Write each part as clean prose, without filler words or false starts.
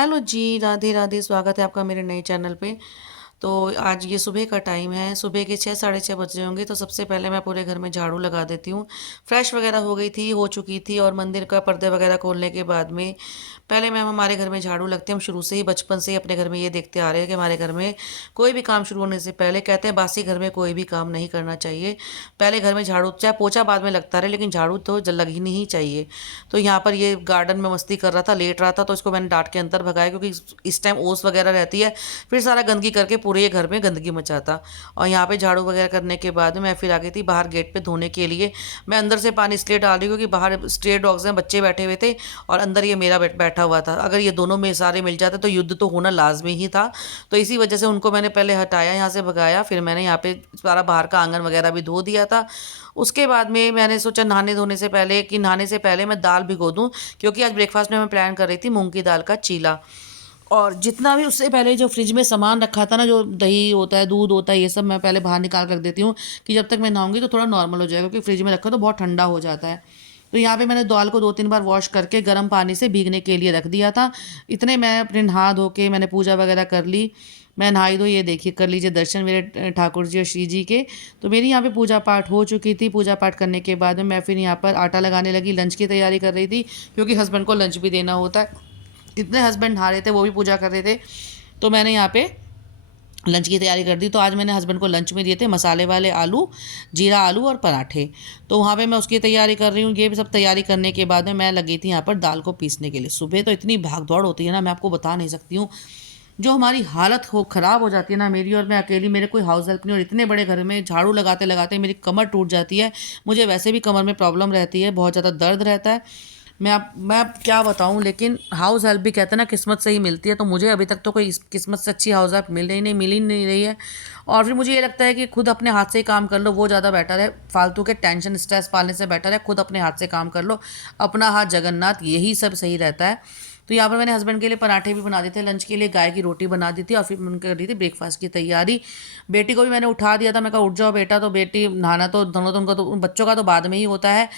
Hello जी, राधे राधे। स्वागत है आपका मेरे नए चैनल पे। तो आज ये सुबह का टाइम है, सुबह के 6 साढ़े 6 बज रहे होंगे। तो सबसे पहले मैं पूरे घर में झाड़ू लगा देती हूँ। फ्रेश वगैरह हो गई थी, हो चुकी थी। और मंदिर का पर्दे वगैरह खोलने के बाद में पहले मैं हमारे घर में झाड़ू लगते हैं। हम शुरू से ही बचपन से ही अपने घर में ये देखते आ रहे हैं कि हमारे घर में कोई भी काम शुरू होने से पहले कहते हैं बासी घर में कोई भी काम नहीं करना चाहिए। पहले घर में झाड़ू, चाहे पोछा बाद में लगता रहे, लेकिन झाड़ू तो लगनी ही चाहिए। तो यहाँ पर ये गार्डन में मस्ती कर रहा था, लेट रहा था, तो इसको मैंने डांट के अंदर भगाया, क्योंकि इस टाइम ओस वगैरह रहती है। फिर सारा गंदगी करके पूरे घर में गंदगी मचाता। और यहाँ पे झाड़ू वगैरह करने के बाद मैं फिर आ गई थी बाहर गेट पे धोने के लिए। मैं अंदर से पानी इसलिए डाल रही हूँ क्योंकि बाहर स्ट्रे डॉग्स हैं, बच्चे बैठे हुए थे और अंदर ये मेरा बैठा हुआ था। अगर ये दोनों में सारे मिल जाते तो युद्ध तो होना लाजमी ही था। तो इसी वजह से उनको मैंने पहले हटाया, यहाँ से भगाया। फिर मैंने यहाँ पे सारा बाहर का आंगन वगैरह भी धो दिया था। उसके बाद में मैंने सोचा नहाने धोने से पहले कि नहाने से पहले मैं दाल भिगो दूँ, क्योंकि आज ब्रेकफास्ट में मैं प्लान कर रही थी मूंग की दाल का चीला। और जितना भी उससे पहले जो फ्रिज में सामान रखा था ना, जो दही होता है, दूध होता है, ये सब मैं पहले बाहर निकाल कर देती हूँ कि जब तक मैं नहाऊंगी तो थोड़ा नॉर्मल हो जाएगा, क्योंकि फ्रिज में रखा तो बहुत ठंडा हो जाता है। तो यहाँ पे मैंने दाल को 2-3 बार वॉश करके गर्म पानी से भीगने के लिए रख दिया था। इतने मैं अपने नहा धो के मैंने पूजा वगैरह कर ली। मैं नहाई धो, ये देखिए, कर लीजिए दर्शन मेरे ठाकुर जी और श्री जी के। तो मेरी यहाँ पे पूजा पाठ हो चुकी थी। पूजा पाठ करने के बाद में मैं फिर यहाँ पर आटा लगाने लगी, लंच की तैयारी कर रही थी, क्योंकि हस्बैंड को लंच भी देना होता है। इतने हस्बैंड नहा रहे थे, वो भी पूजा कर रहे थे, तो मैंने यहाँ पे लंच की तैयारी कर दी। तो आज मैंने हस्बैंड को लंच में दिए थे मसाले वाले आलू, जीरा आलू और पराठे। तो वहाँ पे मैं उसकी तैयारी कर रही हूँ। ये सब तैयारी करने के बाद में मैं लगी थी यहाँ पर दाल को पीसने के लिए। सुबह तो इतनी भाग दौड़ होती है ना, मैं आपको बता नहीं सकती हूँ। जो हमारी हालत हो ख़राब हो जाती है ना मेरी, और मैं अकेली, मेरे कोई हाउस हेल्प नहीं, और इतने बड़े घर में झाड़ू लगाते लगाते मेरी कमर टूट जाती है। मुझे वैसे भी कमर में प्रॉब्लम रहती है, बहुत ज़्यादा दर्द रहता है। मैं क्या बताऊं, लेकिन हाउस हेल्प भी कहते हैं ना किस्मत से ही मिलती है। तो मुझे अभी तक तो कोई किस्मत से अच्छी हाउस हेल्प मिल ही नहीं रही है। और फिर मुझे ये लगता है कि खुद अपने हाथ से ही काम कर लो, वो ज़्यादा बेटर है। फालतू के टेंशन स्ट्रेस पालने से बेटर है खुद अपने हाथ से काम कर लो। अपना हाथ जगन्नाथ, यही सब सही रहता है। तो यहाँ पर मैंने हस्बैंड के लिए पराठे भी बना दिए थे, लंच के लिए गाय की रोटी बना दी थी, और फिर मैं कर रही थी ब्रेकफास्ट की तैयारी। बेटी को भी मैंने उठा दिया था, मैं कहा उठ जाओ बेटा। तो बेटी नहाना तो दोनों, तो उनका तो बच्चों का तो बाद में ही होता है।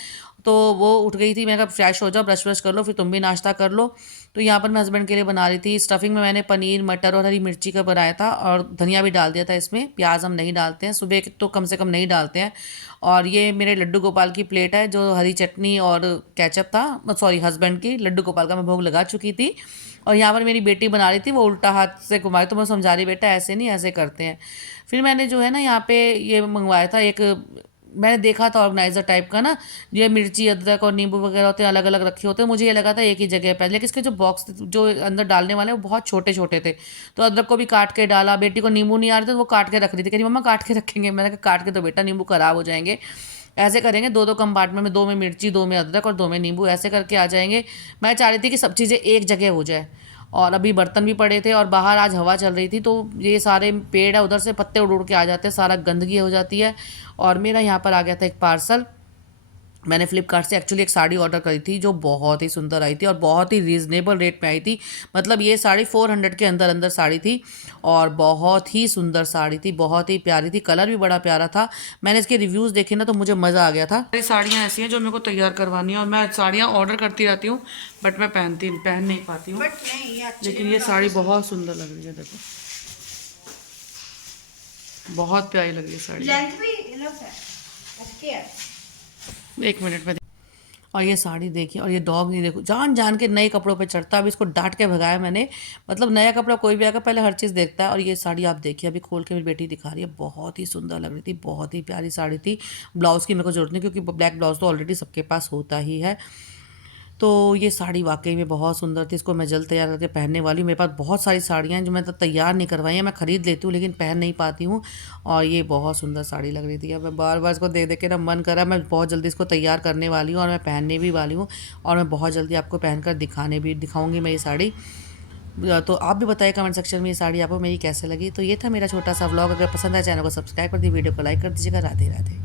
तो वो उठ गई थी, मैंने कहा फ्रेश हो जाओ, ब्रश व्रश कर लो, फिर तुम भी नाश्ता कर लो। तो यहाँ पर मैं हस्बैंड के लिए बना रही थी। स्टफिंग में मैंने पनीर, मटर और हरी मिर्ची का बनाया था, और धनिया भी डाल दिया था इसमें। प्याज हम नहीं डालते हैं, सुबह तो कम से कम नहीं डालते हैं। और ये मेरे लड्डू गोपाल की प्लेट है, जो हरी चटनी और केचप था, सॉरी हस्बैंड की, लड्डू गोपाल का मैं भोग लगा चुकी थी। और यहाँ पर मेरी बेटी बना रही थी, वो उल्टा हाथ से घुमाई, तो मैं समझा रही बेटा ऐसे नहीं, ऐसे करते हैं। फिर मैंने जो है ना यहाँ पे ये मंगवाया था, एक मैंने देखा था ऑर्गेनाइजर टाइप का ना, ये मिर्ची अदरक और नींबू वगैरह होते हैं, अलग अलग रखे होते हैं। मुझे ये लगा था एक ही जगह पर, लेकिन इसके जो बॉक्स जो अंदर डालने वाले वो बहुत छोटे छोटे थे। तो अदरक को भी काट के डाला, बेटी को नींबू नहीं आ रहे थे तो वो काट के रख रही थी, कह रही मम्मा काट के रखेंगे। मैंने कहा काट के तो बेटा नींबू खराब हो जाएंगे। ऐसे करेंगे, दो दो कंपार्टमेंट में, दो में मिर्ची, दो में अदरक और दो में नींबू, ऐसे करके आ जाएंगे। मैं चाह रही थी कि सब चीज़ें एक जगह हो जाए। और अभी बर्तन भी पड़े थे, और बाहर आज हवा चल रही थी, तो ये सारे पेड़ है उधर से पत्ते उड़ उड़ के आ जाते हैं, सारा गंदगी हो जाती है। और मेरा यहाँ पर आ गया था एक पार्सल। मैंने फ्लिपकार्ट से एक्चुअली एक साड़ी ऑर्डर करी थी, जो बहुत ही सुंदर आई थी और बहुत ही रीज़नेबल रेट में आई थी। मतलब ये साड़ी 400 के अंदर अंदर साड़ी थी, और बहुत ही सुंदर साड़ी थी, बहुत ही प्यारी थी, कलर भी बड़ा प्यारा था। मैंने इसके रिव्यूज़ देखे ना, तो मुझे मज़ा आ गया था। ये साड़ियाँ ऐसी हैं जो मेरे को तैयार करवानी है, और मैं साड़ियाँ ऑर्डर करती रहती हूँ, बट मैं पहन नहीं पाती हूँ। लेकिन ये साड़ी बहुत सुंदर लग रही है, देखो बहुत प्यारी लग रही है साड़ी। एक मिनट में। और ये साड़ी देखिए, और ये डॉग नहीं, देखो जान जान के नए कपड़ों पे चढ़ता है। अभी इसको डांट के भगाया मैंने। मतलब नया कपड़ा कोई भी आएगा पहले हर चीज़ देखता है। और ये साड़ी आप देखिए, अभी खोल के मेरी बेटी दिखा रही है, बहुत ही सुंदर लग रही थी, बहुत ही प्यारी साड़ी थी। ब्लाउज़ की मेरे को जरूरत नहीं, क्योंकि ब्लैक ब्लाउज़ तो ऑलरेडी सबके पास होता ही है। तो ये साड़ी वाकई में बहुत सुंदर थी, इसको मैं जल्द तैयार करके पहनने वाली हूँ। मेरे पास बहुत सारी साड़ियाँ हैं जो मैं तो तैयार नहीं करवाई हैं, मैं ख़रीद लेती हूँ लेकिन पहन नहीं पाती हूँ। और ये बहुत सुंदर साड़ी लग रही थी। अब मैं बार बार इसको देख देख के ना मन करा, मैं बहुत जल्दी इसको तैयार करने वाली हूँ, और मैं पहनने भी वाली हूँ। और मैं बहुत जल्दी आपको पहनकर दिखाऊँगी मैं ये साड़ी। तो आप भी बताइए कमेंट सेक्शन में ये साड़ी आपको मेरी कैसे लगी। तो ये था मेरा छोटा सा व्लॉग। अगर पसंद आए चैनल को सब्सक्राइब कर दी, वीडियो को लाइक कर दीजिएगा। राधे राधे।